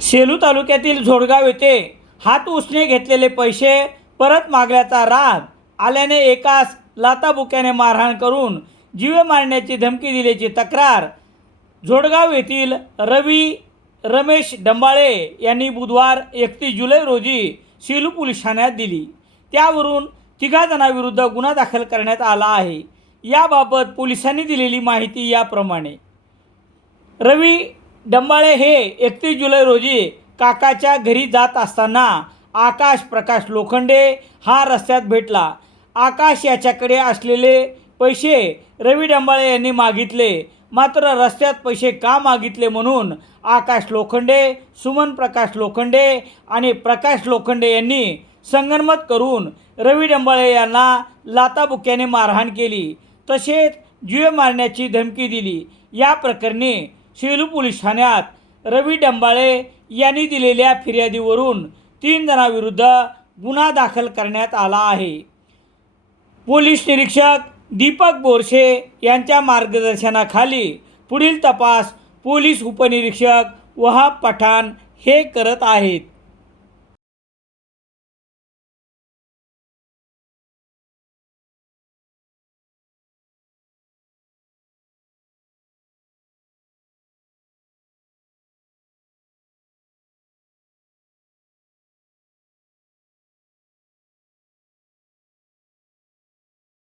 सेलू तालुक्यातील झोडगाव येथे हात उसने घेतलेले पैसे परत मागल्याचा राग आल्याने एकास लाताबुक्याने मारहाण करून जीवे मारण्याची धमकी दिल्याची तक्रार. झोडगाव येथील रवी रमेश डंबाळे यांनी बुधवार एकतीस जुलै रोजी सेलू पोलीस ठाण्यात दिली. त्यावरून तिघा जणांविरुद्ध गुन्हा दाखल करण्यात आला आहे. याबाबत पोलिसांनी दिलेली माहिती याप्रमाणे. रवी डंबाळे हे एकतीस जुलै रोजी काकाच्या घरी जात असताना आकाश प्रकाश लोखंडे हा रस्त्यात भेटला. आकाश याच्याकडे असलेले पैसे रवी डंबाळे यांनी मागितले. मात्र रस्त्यात पैसे का मागितले म्हणून आकाश लोखंडे सुमन प्रकाश लोखंडे आणि प्रकाश लोखंडे यांनी संगनमत करून रवी डंबाळे यांना लाताबुक्याने मारहाण केली. तसेच जीवे मारण्याची धमकी दिली. या प्रकरणी सेलू पोलीस ठाण्यात. रवी डंबाळे यांनी दिलेल्या फिर्यादीवरून तीन जणांविरुद्ध गुन्हा दाखल करण्यात आला आहे. पोलीस निरीक्षक दीपक बोरशे यांच्या मार्गदर्शनाखाली पुढील तपास पोलीस उपनिरीक्षक वहाब पठाण हे करत आहेत.